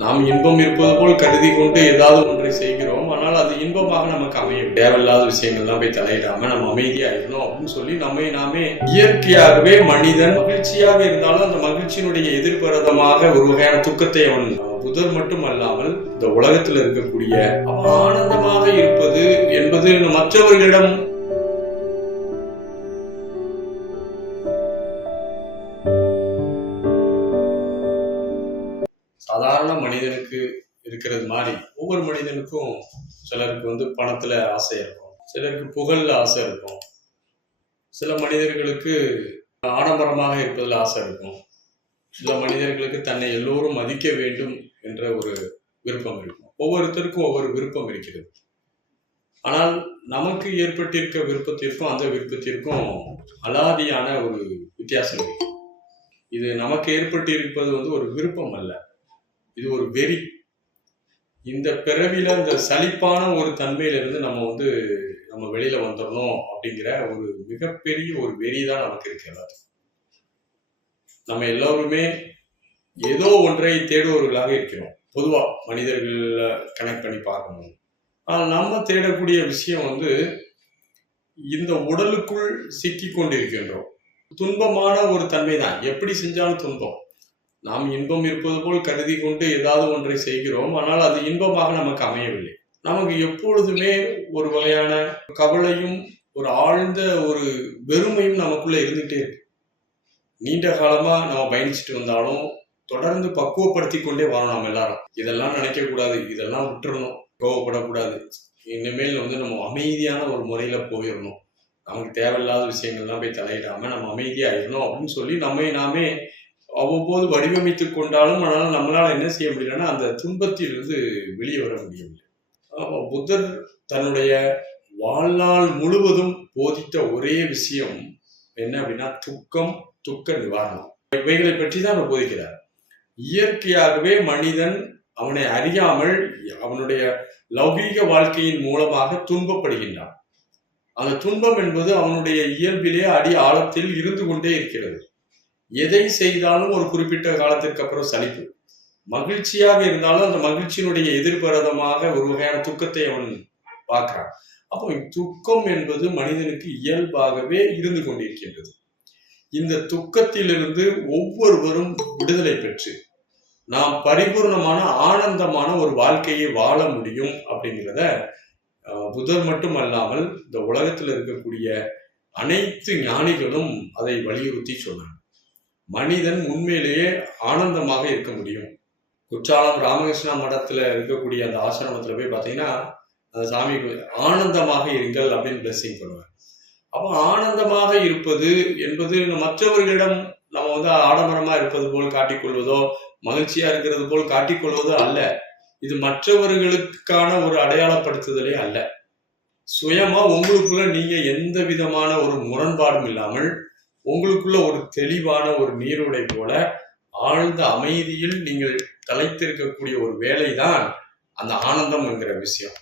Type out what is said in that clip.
நாம் இன்பம் இருப்பது போல் கருதி கொண்டு ஏதாவது ஒன்றை செய்கிறோம். ஆனால் அது இன்பமாக நமக்கு அமையும். தேவையில்லாத விஷயங்கள்லாம் போய் தலையிடாம நம்ம அமைதியா இருக்கணும் அப்படின்னு சொல்லி நம்மை நாமே இயற்கையாகவே மனிதன் மகிழ்ச்சியாக இருந்தாலும் அந்த மகிழ்ச்சியினுடைய எதிர்பரதமாக ஒரு வகையான துக்கத்தை அவன் புதர் மட்டும் அல்லாமல் இந்த உலகத்தில் இருக்கக்கூடிய ஆனந்தமாக இருப்பது என்பது மற்றவர்களிடம் சாதாரண மனிதனுக்கு இருக்கிறது மாதிரி ஒவ்வொரு மனிதனுக்கும் சிலருக்கு பணத்துல ஆசை இருக்கும், சிலருக்கு புகழ்ல ஆசை இருக்கும், சில மனிதர்களுக்கு ஆடம்பரமாக இருப்பதில் ஆசை இருக்கும், சில மனிதர்களுக்கு தன்னை எல்லோரும் மதிக்க வேண்டும் என்ற ஒரு விருப்பம் இருக்கும். ஒவ்வொருத்தருக்கும் ஒவ்வொரு விருப்பம் இருக்கிறது. ஆனால் நமக்கு ஏற்பட்டிருக்க விருப்பத்திற்கும் அந்த விருப்பத்திற்கும் அலாதியான ஒரு வித்தியாசம் இருக்கு. இது நமக்கு ஏற்பட்டிருப்பது ஒரு விருப்பம் அல்ல, இது ஒரு வெறி. இந்த பிறவில இந்த சலிப்பான ஒரு தன்மையிலிருந்து நம்ம வெளியில வந்துடணும் அப்படிங்கிற ஒரு மிகப்பெரிய ஒரு வெறி தான் நமக்கு இருக்கிறது. நம்ம எல்லோருமே ஏதோ ஒன்றை தேடுபவர்களாக இருக்கிறோம். பொதுவா மனிதர்கள் கனெக்ட் பண்ணி பார்க்கணும். ஆனால் நம்ம தேடக்கூடிய விஷயம் இந்த உடலுக்குள் சிக்கி கொண்டிருக்கின்றோம். துன்பமான ஒரு தன்மை தான். எப்படி செஞ்சாலும் துன்பம். நாம் இன்பம் இருப்பது போல் கருதி கொண்டு ஏதாவது ஒன்றை செய்கிறோம். ஆனால் அது இன்பமாக நமக்கு அமையவில்லை. நமக்கு எப்பொழுதுமே ஒரு வகையான கவலையும் ஒரு ஆழ்ந்த ஒரு வெறுமையும் நமக்குள்ள இருந்துகிட்டே இருக்கு. நீண்ட காலமா நம்ம பயணிச்சுட்டு வந்தாலும் தொடர்ந்து பக்குவப்படுத்தி கொண்டே வரணும். நம்ம எல்லாரும் இதெல்லாம் நினைக்க கூடாது, இதெல்லாம் விட்டுறணும், கோவப்படக்கூடாது. இனிமேல் நம்ம அமைதியான ஒரு முறையில போயிடணும். நமக்கு தேவையில்லாத விஷயங்கள்லாம் போய் தலையிடாம நம்ம அமைதியா இருக்கணும் அப்படின்னு சொல்லி நம்மை நாமே அவ்வப்போது வடிவமைத்துக் கொண்டாலும் ஆனால் நம்மளால என்ன செய்ய முடியலன்னா அந்த துன்பத்திலிருந்து வெளியே வர முடியவில்லை. புத்தர் தன்னுடைய வாழ்நாள் முழுவதும் போதித்த ஒரே விஷயம் என்ன அப்படின்னா துக்கம், துக்க நிவாரணம். இவைகளை பற்றி தான் அவர் போதிக்கிறார். இயற்கையாகவே மனிதன் அவனை அறியாமல் அவனுடைய லௌகீக வாழ்க்கையின் மூலமாக துன்பப்படுகின்றான். அந்த துன்பம் என்பது அவனுடைய இயல்பிலே அடி ஆழத்தில் இருந்து கொண்டே இருக்கிறது. எதை செய்தாலும் ஒரு குறிப்பிட்ட காலத்திற்கு அப்புறம் சலிப்பு. மகிழ்ச்சியாக இருந்தாலும் அந்த மகிழ்ச்சியினுடைய எதிர்பரதமாக ஒரு வகையான துக்கத்தை அவன் பார்க்கிறான். அப்போ துக்கம் என்பது மனிதனுக்கு இயல்பாகவே இருந்து கொண்டிருக்கின்றது. இந்த துக்கத்திலிருந்து ஒவ்வொருவரும் விடுதலை பெற்று நாம் பரிபூர்ணமான ஆனந்தமான ஒரு வாழ்க்கையை வாழ முடியும் அப்படிங்கிறத புத்தர் மட்டும் அல்லாமல் இந்த உலகத்தில் இருக்கக்கூடிய அனைத்து ஞானிகளும் அதை வலியுறுத்தி சொன்னாங்க. மனிதன் உண்மையிலேயே ஆனந்தமாக இருக்க முடியும். குற்றாலம் ராமகிருஷ்ணா மடத்துல இருக்கக்கூடிய அந்த ஆசிரமத்துல போய் பார்த்தீங்கன்னா அந்த சாமி ஆனந்தமாக இருங்கள் அப்படின்னு பிளெஸிங் பண்ணுவார். அப்போ ஆனந்தமாக இருப்பது என்பது மற்றவர்களிடம் நம்ம ஆடம்பரமா இருப்பது போல் காட்டிக்கொள்வதோ மகிழ்ச்சியா இருக்கிறது போல் காட்டிக்கொள்வதோ அல்ல. இது மற்றவர்களுக்கான ஒரு அடையாளப்படுத்துதலே அல்ல. சுயமா உங்களுக்குள்ள நீங்க எந்த விதமான ஒரு முரண்பாடும் இல்லாமல் உங்களுக்குள்ள ஒரு தெளிவான ஒரு நீரோடை போல ஆழ்ந்த அமைதியில் நீங்கள் தலைத்திருக்கக்கூடிய ஒரு வேலைதான் அந்த ஆனந்தம் என்கிற விஷயம்.